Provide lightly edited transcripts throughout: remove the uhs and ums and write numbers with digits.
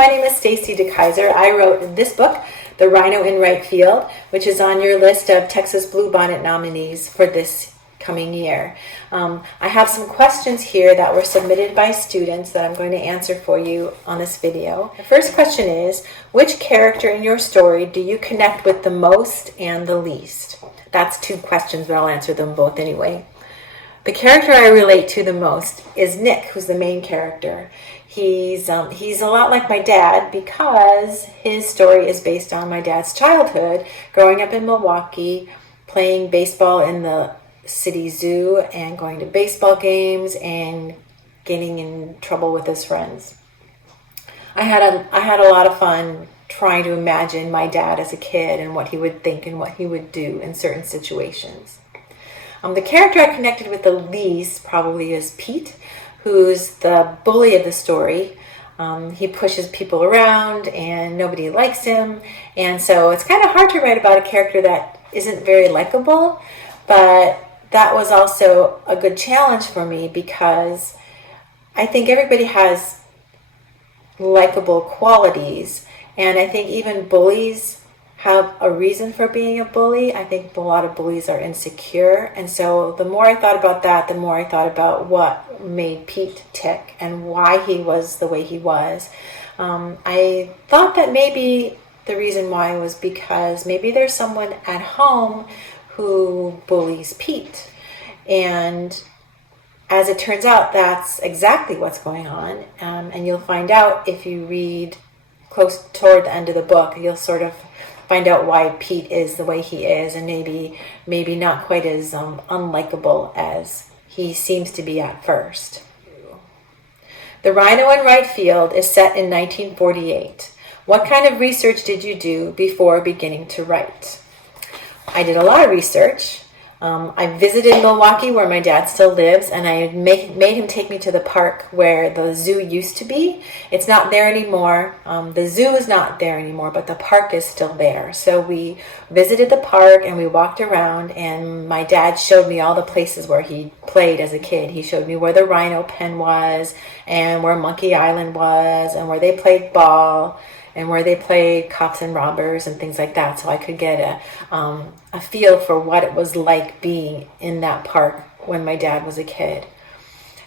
my name is Stacey Dekeyser. I wrote this book, The Rhino in Right Field, which is on your list of Texas Bluebonnet nominees for this coming year. I have some questions here that were submitted by students that I'm going to answer for you on this video. The first question is, which character in your story do you connect with the most and the least? That's two questions, but I'll answer them both anyway. The character I relate to the most is Nick, who's the main character. He's a lot like my dad because his story is based on my dad's childhood, growing up in Milwaukee, playing baseball in the city zoo and going to baseball games and getting in trouble with his friends. I had a lot of fun trying to imagine my dad as a kid and what he would think and what he would do in certain situations. The character I connected with the least probably is Pete, who's the bully of the story. He pushes people around and nobody likes him. And so it's kind of hard to write about a character that isn't very likable, but that was also a good challenge for me because I think everybody has likable qualities. And I think even bullies have a reason for being a bully. I think a lot of bullies are insecure. And so the more I thought about that, the more I thought about what made Pete tick and why he was the way he was. I thought that maybe the reason why was because maybe there's someone at home who bullies Pete. And as it turns out, that's exactly what's going on. And you'll find out if you read close toward the end of the book, you'll sort of find out why Pete is the way he is, and maybe not quite as unlikable as he seems to be at first. The Rhino in Right Field is set in 1948. What kind of research did you do before beginning to write? I did a lot of research. I visited Milwaukee, where my dad still lives, and I made him take me to the park where the zoo used to be. It's not there anymore. The zoo is not there anymore, but the park is still there. So we visited the park and we walked around, and my dad showed me all the places where he played as a kid. He showed me where the Rhino Pen was, and where Monkey Island was, and where they played ball, and where they played cops and robbers and things like that, so I could get a feel for what it was like being in that park when my dad was a kid.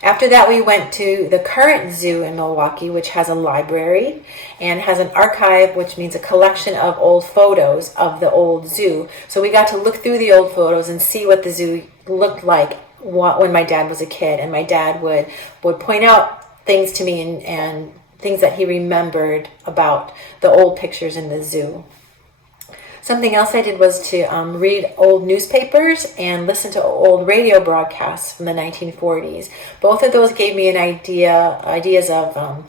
After that, we went to the current zoo in Milwaukee, which has a library and has an archive, which means a collection of old photos of the old zoo. So we got to look through the old photos and see what the zoo looked like when my dad was a kid. And my dad would point out things to me and things that he remembered about the old pictures in the zoo. Something else I did was to read old newspapers and listen to old radio broadcasts from the 1940s. Both of those gave me ideas of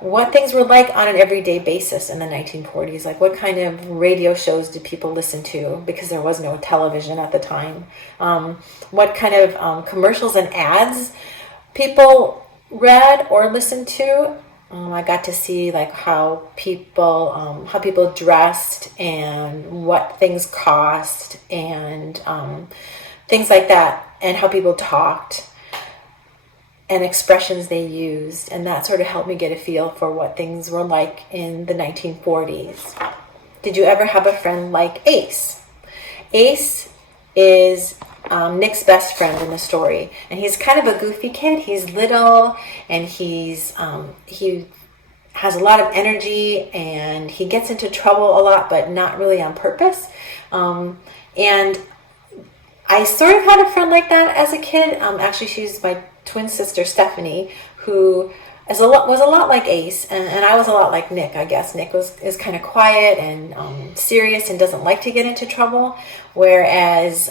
what things were like on an everyday basis in the 1940s. Like what kind of radio shows did people listen to, because there was no television at the time. What kind of commercials and ads people read or listened to. I got to see like how people dressed and what things cost and things like that, and how people talked and expressions they used, and that sort of helped me get a feel for what things were like in the 1940s. Did you ever have a friend like Ace? Ace is Nick's best friend in the story, and he's kind of a goofy kid. He's little, and he has a lot of energy, and he gets into trouble a lot, but not really on purpose. And I sort of had a friend like that as a kid. Actually, she's my twin sister Stephanie, who was a lot like Ace, and I was a lot like Nick, I guess. Nick is kind of quiet and serious and doesn't like to get into trouble, whereas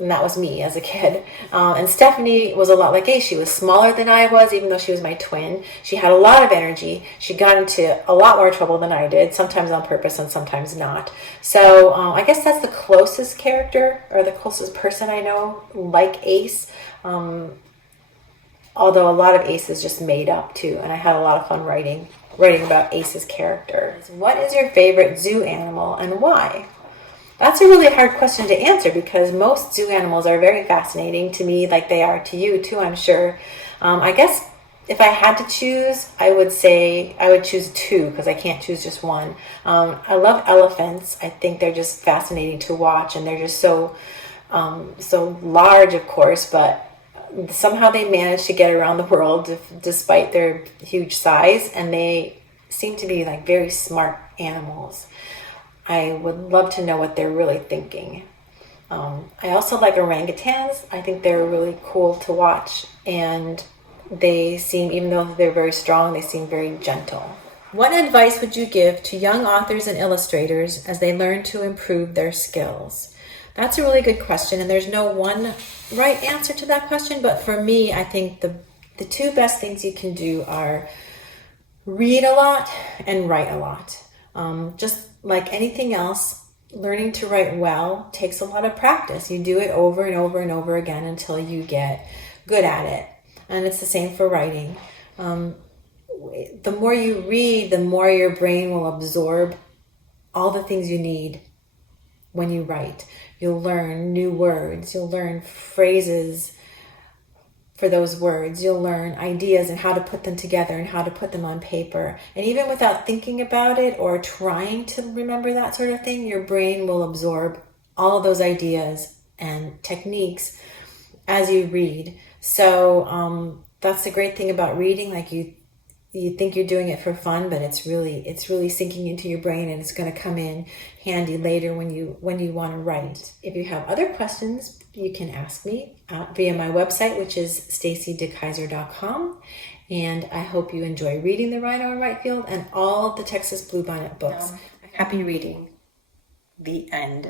and that was me as a kid. And Stephanie was a lot like Ace. She was smaller than I was, even though she was my twin. She had a lot of energy. She got into a lot more trouble than I did, sometimes on purpose and sometimes not. So I guess that's the closest character, or the closest person I know like Ace. Although a lot of Ace is just made up too, and I had a lot of fun writing about Ace's character. What is your favorite zoo animal and why? That's a really hard question to answer because most zoo animals are very fascinating to me, like they are to you too, I'm sure. I guess if I had to choose, I would say I would choose two because I can't choose just one. I love elephants. I think they're just fascinating to watch, and they're just so large, of course, but somehow they manage to get around the world despite their huge size, and they seem to be like very smart animals. I would love to know what they're really thinking. I also like orangutans. I think they're really cool to watch, and they seem, even though they're very strong, they seem very gentle. What advice would you give to young authors and illustrators as they learn to improve their skills? That's a really good question, and there's no one right answer to that question, but for me, I think the two best things you can do are read a lot and write a lot. Just like anything else, learning to write well takes a lot of practice. You do it over and over and over again until you get good at it. And it's the same for writing. The more you read, the more your brain will absorb all the things you need when you write. You'll learn new words. You'll learn phrases for those words. You'll learn ideas and how to put them together and how to put them on paper. And even without thinking about it or trying to remember that sort of thing, your brain will absorb all of those ideas and techniques as you read. So that's the great thing about reading. Like you think you're doing it for fun, but it's really sinking into your brain, and it's going to come in handy later when you want to write. If you have other questions, you can ask me via my website, which is staceydekeyser.com. And I hope you enjoy reading The Rhino in Right Field and all the Texas Bluebonnet books. Happy reading. The end.